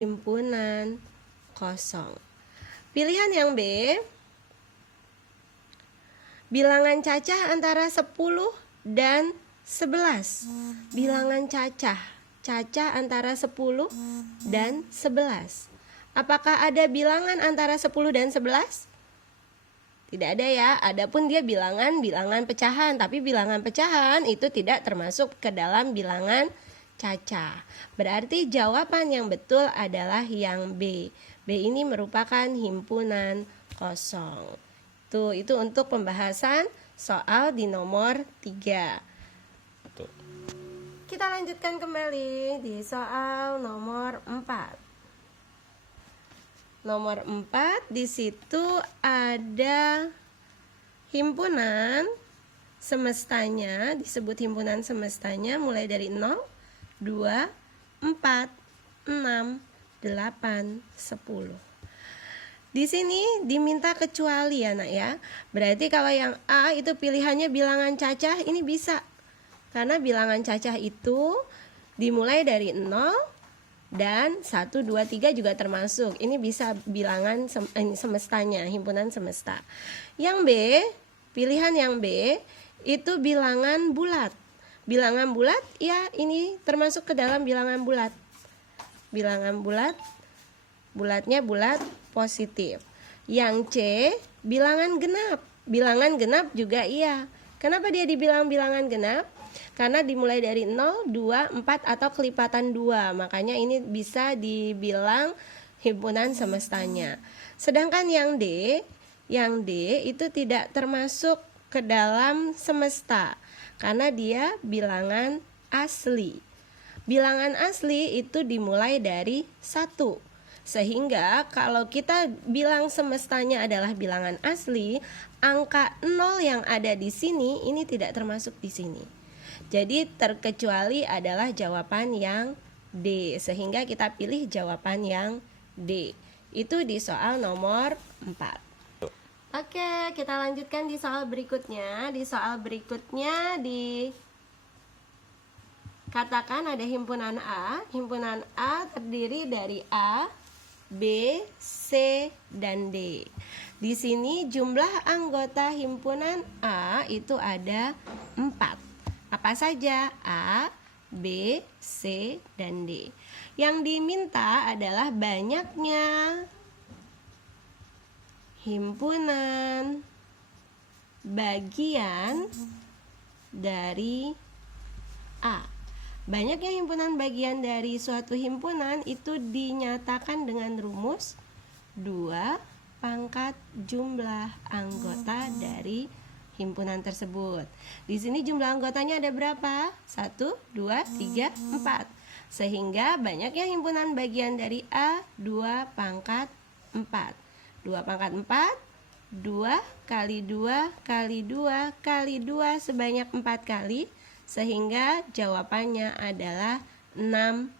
himpunan kosong. Pilihan yang B, bilangan cacah antara 10 dan 11. Bilangan cacah antara 10 dan 11. Apakah ada bilangan antara 10 dan 11? Tidak ada ya, adapun dia bilangan pecahan, tapi bilangan pecahan itu tidak termasuk ke dalam bilangan cacah. Berarti jawaban yang betul adalah yang B. B ini merupakan himpunan kosong. Itu untuk pembahasan soal di nomor 3. Kita lanjutkan kembali di soal nomor 4. Nomor 4 di situ ada himpunan semestanya, disebut himpunan semestanya mulai dari 0, 2, 4, 6, 8, 10. Di sini diminta kecuali ya nak ya. Berarti kalau yang A itu pilihannya bilangan cacah, ini bisa. Karena bilangan cacah itu dimulai dari 0 dan 1, 2, 3 juga termasuk. Ini bisa bilangan semestanya, himpunan semesta. Yang B, pilihan yang B itu bilangan bulat. Bilangan bulat ya ini termasuk ke dalam bilangan bulat. Bilangan bulat, bulatnya bulat positif. Yang C, bilangan genap. Bilangan genap juga iya. Kenapa dia dibilang bilangan genap? Karena dimulai dari 0, 2, 4 atau kelipatan 2. Makanya ini bisa dibilang himpunan semestanya. Sedangkan yang D itu tidak termasuk ke dalam semesta karena dia bilangan asli. Bilangan asli itu dimulai dari 1. Sehingga kalau kita bilang semestanya adalah bilangan asli, angka 0 yang ada di sini ini tidak termasuk di sini. Jadi terkecuali adalah jawaban yang D, sehingga kita pilih jawaban yang D. Itu di soal nomor 4. Oke, kita lanjutkan di soal berikutnya. Di soal berikutnya dikatakan ada himpunan A. Himpunan A terdiri dari A, B, C, dan D. Di sini jumlah anggota himpunan A itu ada 4. Apa saja? A, B, C, dan D. Yang diminta adalah banyaknya himpunan bagian dari A. Banyaknya himpunan bagian dari suatu himpunan itu dinyatakan dengan rumus 2 pangkat jumlah anggota dari himpunan tersebut. Di sini jumlah anggotanya ada berapa? 1, 2, 3, 4. Sehingga banyaknya himpunan bagian dari A 2 pangkat 4. 2 pangkat 4, 2 kali 2 kali 2 kali 2 sebanyak 4 kali. Sehingga jawabannya adalah 16.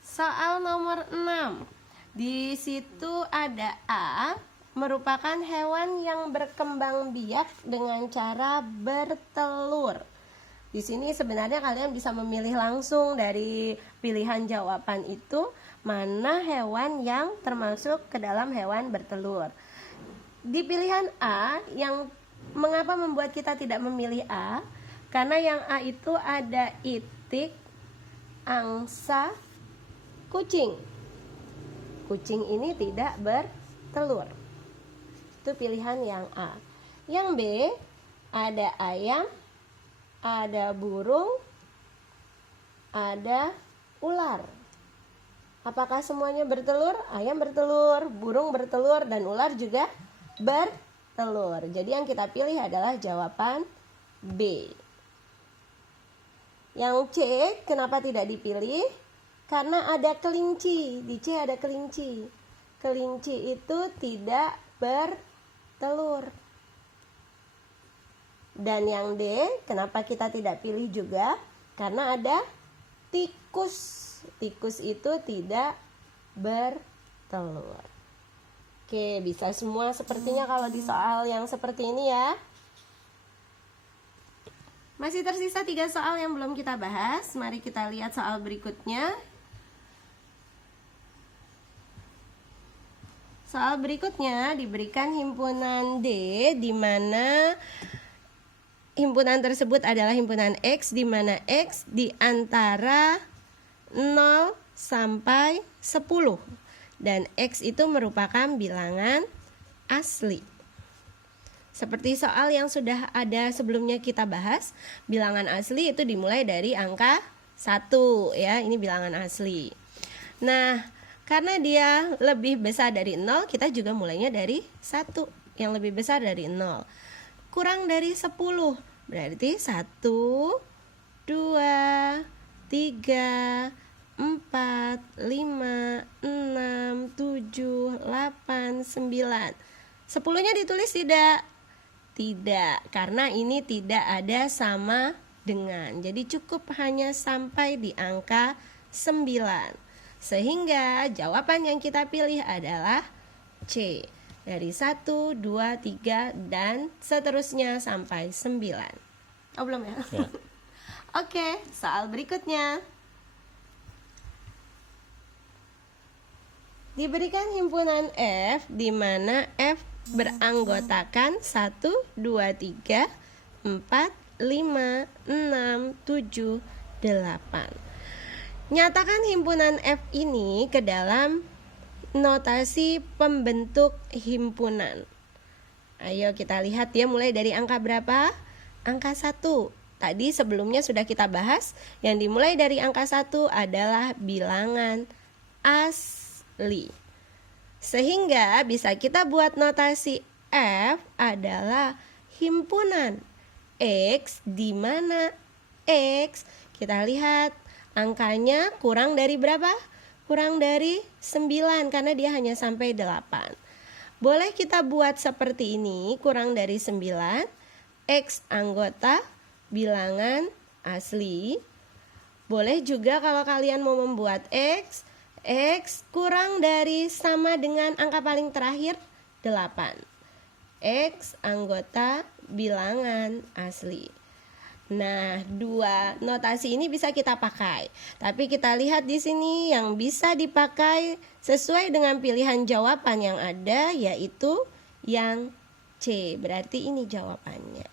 Soal nomor 6. Di situ ada A, merupakan hewan yang berkembang biak dengan cara bertelur. Di sini sebenarnya kalian bisa memilih langsung dari pilihan jawaban itu mana hewan yang termasuk ke dalam hewan bertelur. Di pilihan A, yang mengapa membuat kita tidak memilih A? Karena yang A itu ada itik, angsa, kucing. Kucing ini tidak bertelur. Itu pilihan yang A. Yang B, ada ayam, ada burung, ada ular. Apakah semuanya bertelur? Ayam bertelur, burung bertelur, dan ular juga bertelur. Jadi yang kita pilih adalah jawaban B. Yang C, kenapa tidak dipilih? Karena ada kelinci. Di C ada kelinci. Kelinci itu tidak bertelur. Dan yang D, kenapa kita tidak pilih juga? Karena ada tikus. Tikus itu tidak bertelur. Oke, bisa semua sepertinya kalau di soal yang seperti ini ya. Masih tersisa 3 soal yang belum kita bahas. Mari kita lihat soal berikutnya. Soal berikutnya diberikan himpunan D, di mana himpunan tersebut adalah himpunan X, di mana X di antara 0 sampai 10. Dan X itu merupakan bilangan asli. Seperti soal yang sudah ada sebelumnya kita bahas, bilangan asli itu dimulai dari angka 1 ya, ini bilangan asli. Nah, karena dia lebih besar dari 0, kita juga mulainya dari 1 yang lebih besar dari 0. Kurang dari 10, berarti 1, 2, 3, 4, 5, 6, 7, 8, 9. 10-nya ditulis tidak? Tidak, karena ini tidak ada sama dengan. Jadi cukup hanya sampai di angka 9. Sehingga jawaban yang kita pilih adalah C. Dari 1, 2, 3, dan seterusnya sampai 9. Oh, belum ya? Ya. Oke, soal berikutnya. Diberikan himpunan F, di mana F beranggotakan 1, 2, 3, 4, 5, 6, 7, 8. Nyatakan himpunan F ini ke dalam notasi pembentuk himpunan. Ayo kita lihat ya, mulai dari angka berapa? Angka 1. Tadi sebelumnya sudah kita bahas, yang dimulai dari angka 1 adalah bilangan asli. Sehingga bisa kita buat notasi F adalah himpunan X, di mana X, kita lihat angkanya kurang dari berapa? Kurang dari 9, karena dia hanya sampai 8. Boleh kita buat seperti ini, kurang dari 9, X anggota bilangan asli. Boleh juga kalau kalian mau membuat X kurang dari sama dengan angka paling terakhir 8. X anggota bilangan asli. Nah, dua notasi ini bisa kita pakai. Tapi kita lihat di sini yang bisa dipakai sesuai dengan pilihan jawaban yang ada, yaitu yang C. Berarti ini jawabannya.